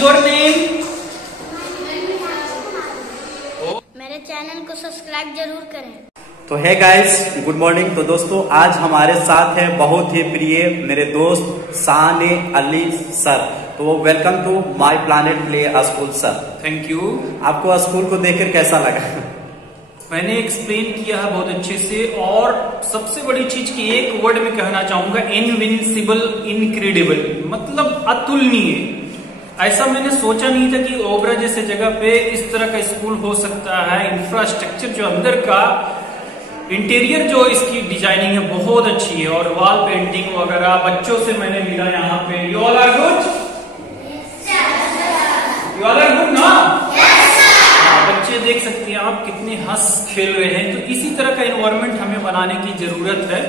Your name? मेरे channel को subscribe जरूर करें। तो है गाइस, गुड मॉर्निंग। तो दोस्तों, आज हमारे साथ है बहुत ही प्रिय मेरे दोस्त साने अली सर। तो welcome to my planet play school sir. Thank you. आपको स्कूल को देखकर कैसा लगा? मैंने एक्सप्लेन किया है बहुत अच्छे से, और सबसे बड़ी चीज की एक वर्ड में कहना चाहूंगा, इनविंसिबल, इनक्रेडिबल, मतलब अतुलनीय। ऐसा मैंने सोचा नहीं था कि ओबरा जैसे जगह पे इस तरह का स्कूल हो सकता है। इंफ्रास्ट्रक्चर जो अंदर का इंटीरियर जो इसकी डिजाइनिंग है बहुत अच्छी है, और वॉल पेंटिंग वगैरह। बच्चों से मैंने मिला यहाँ पे। You all are good? You all are good ना? बच्चे देख सकते हैं आप कितने हंस खेल रहे हैं। तो इसी तरह का इन्वायरमेंट हमें बनाने की जरूरत है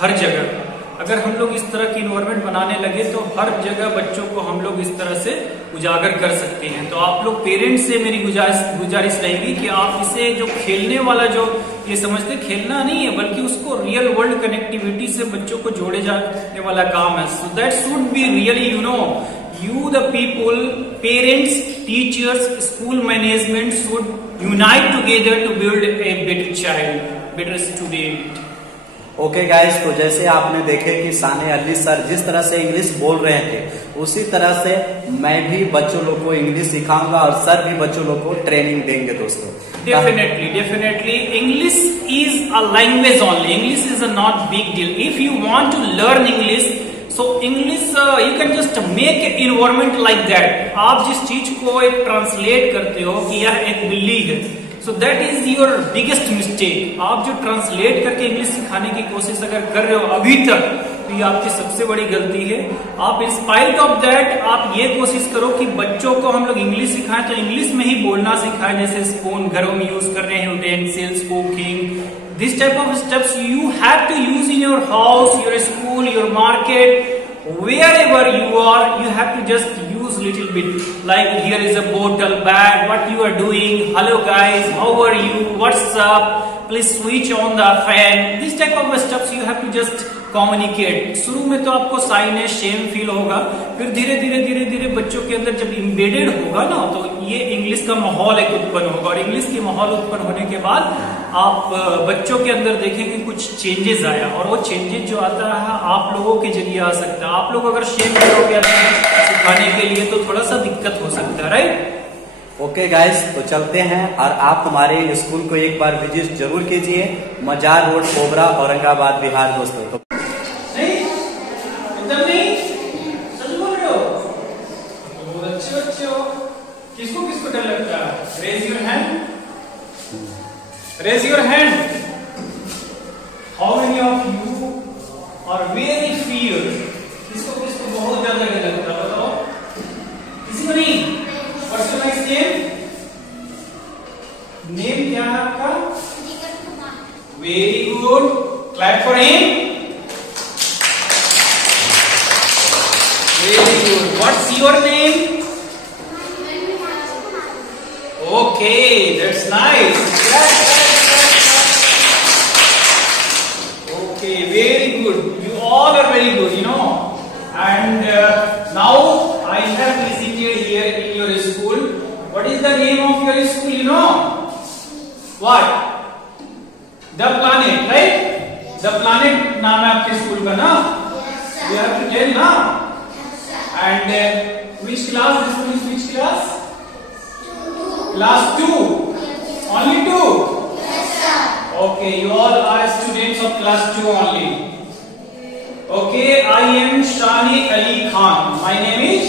हर जगह। अगर हम लोग इस तरह की इन्वायरमेंट बनाने लगे तो हर जगह बच्चों को हम लोग इस तरह से उजागर कर सकते हैं। तो आप लोग पेरेंट्स से मेरी गुजारिश रहेगी कि आप इसे जो खेलने वाला, जो ये समझते खेलना नहीं है बल्कि उसको रियल वर्ल्ड कनेक्टिविटी से बच्चों को जोड़े जाने वाला काम है। So that should be really, you the people, parents, teachers, school management should unite together to build a better child, better student. Okay guys, तो जैसे आपने देखे कि साने अली सर जिस तरह से इंग्लिश बोल रहे थे, उसी तरह से मैं भी बच्चों लोग को इंग्लिश सिखाऊंगा और सर भी बच्चों लोग को ट्रेनिंग देंगे दोस्तों। Definitely. English is a language only. English is a not big deal. If you want to learn English, so English you can just make an environment like that. आप जिस चीज को एक ट्रांसलेट करते हो कि यह एक बिल्ली है, so that is your biggest mistake. आप जो ट्रांसलेट करके इंग्लिश सिखाने की कोशिश अगर कर रहे हो अभी तक, तो ये आपकी सबसे बड़ी गलती है। आप इन स्पाइट ऑफ दैट आप ये कोशिश करो कि बच्चों को हम लोग इंग्लिश सिखाएं तो इंग्लिश में ही बोलना सिखाएं। जैसे स्पून घरों में यूज कर रहे हैं, utensils, cooking, this type of steps you have to use in your house, your school, your market, wherever you are. You have to just use little bit, like here is a bottle, bag, what you are doing, hello guys, how are you, what's up, please switch on the fan. This type of steps you have to just communicate. शुरू में तो आपको साइनेस, Shem feel होगा, फिर धीरे धीरे बच्चों के अंदर जब इम्बेडेड होगा ना, तो ये इंग्लिश का माहौल एक उत्पन्न होगा, और इंग्लिश की माहौल उत्पन्न होने के बाद आप बच्चों के अंदर देखेंगे कुछ चेंजेस आया, और वो चेंजेस जो आता है आप लोगों के जरिए आ सकता है। आप लोग अगर शेम करोगे सिखाने के लिए तो थोड़ा सा दिक्कत हो सकता है, राइट? ओके गाइस, तो चलते हैं, और आप हमारे स्कूल को एक बार विजिट जरूर कीजिए। मजार रोड, ओबरा, औरंगाबाद, बिहार दोस्तों। तो किसको किसको डर लगता है? Raise your hand, raise your hand. How many of you are very fear? किसको किसको बहुत डर लगने लगता है? बताओ। किसी को नहीं? What's your next name? Name क्या है आपका? Very good, clap for him. Very good. What's your name? Okay, that's nice. Okay, very good. You all are very good, And now I have visited here in your school. What is the name of your school? What? The Planet, right? The Planet नाम है आपके school का ना? You have to tell ना? And which class? This one is which class? Class 2. Only 2? Yes, sir. Okay, you all are students of class 2 only. Okay, I am Shani Ali Khan. My name is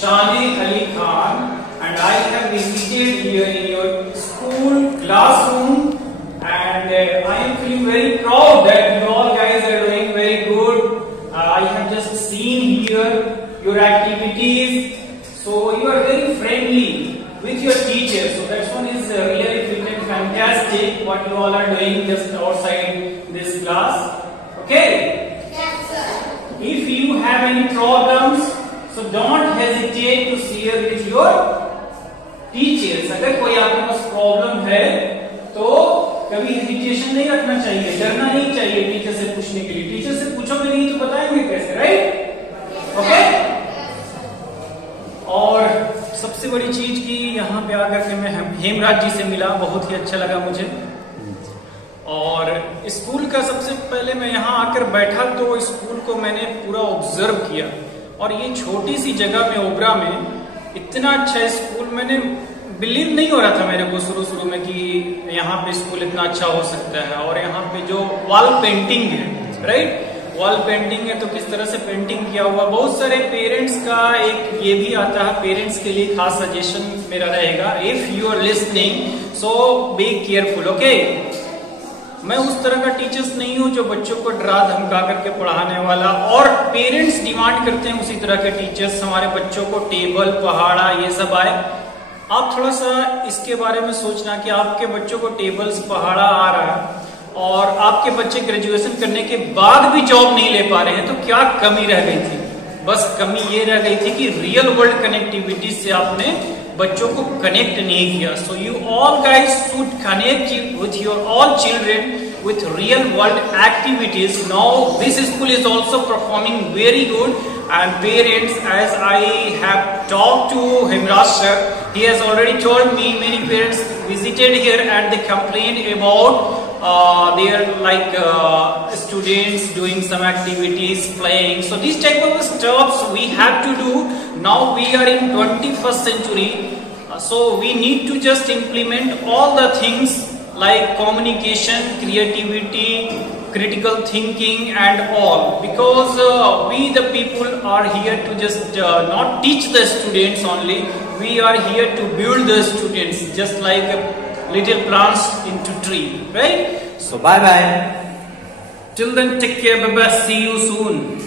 Shani Ali Khan, and I have visited here in your school classroom, and I am feeling very proud that you all guys are doing very good. I have just seen here your activities, so you are very friendly with your teachers, so that one is really feeling fantastic what you all are doing just outside this class. Okay? Yes, sir. If you have any problems, so don't hesitate to share with your teachers. अगर कोई आपके पास problem है तो कभी hesitation नहीं रखना चाहिए, डरना नहीं चाहिए टीचर से पूछने के लिए। टीचर से पूछोगे नहीं तो बताएंगे कैसे, राइट? ओके? और सबसे बड़ी चीज कि यहाँ पे आकर के मैं हेमराज जी से मिला, बहुत ही अच्छा लगा मुझे। और स्कूल का सबसे पहले मैं यहाँ आकर बैठा तो स्कूल को मैंने पूरा ऑब्जर्व किया, और ये छोटी सी जगह में ओबरा में इतना अच्छा स्कूल, मैंने बिलीव नहीं हो रहा था मेरे को शुरू में कि यहाँ पे स्कूल इतना अच्छा हो सकता है। और यहाँ पे जो वॉल पेंटिंग है, राइट, वॉल पेंटिंग है तो किस तरह से पेंटिंग किया हुआ, बहुत सारे पेरेंट्स का एक ये भी आता है, पेरेंट्स के लिए खास सजेशन मेरा रहेगा, if you are listening so be careful, okay. मैं उस तरह का टीचर्स नहीं हूं जो बच्चों को डरा धमका करके पढ़ाने वाला, और पेरेंट्स डिमांड करते हैं उसी तरह के टीचर्स, हमारे बच्चों को टेबल पहाड़ा ये सब आए। आप थोड़ा सा इसके बारे में सोचना कि आपके बच्चों को टेबल्स पहाड़ा आ रहा है और आपके बच्चे ग्रेजुएशन करने के बाद भी जॉब नहीं ले पा रहे हैं, तो क्या कमी रह गई थी? बस कमी ये रह गई थी कि रियल वर्ल्ड कनेक्टिविटी से आपने बच्चों को कनेक्ट नहीं किया। So you all guys should connect with your all children with real world activities. Now this school is also performing very good, and parents, as I have talked to Hemraj sir, he has already told me many parents visited here and they complained about their students doing some activities, playing. So these type of stuffs we have to do. Now we are in 21st century, so we need to just implement all the things like communication, creativity, critical thinking and all, because we the people are here to just not teach the students only, we are here to build the students just like little plants into tree, right? So bye bye. Till then, take care, bye bye, see you soon.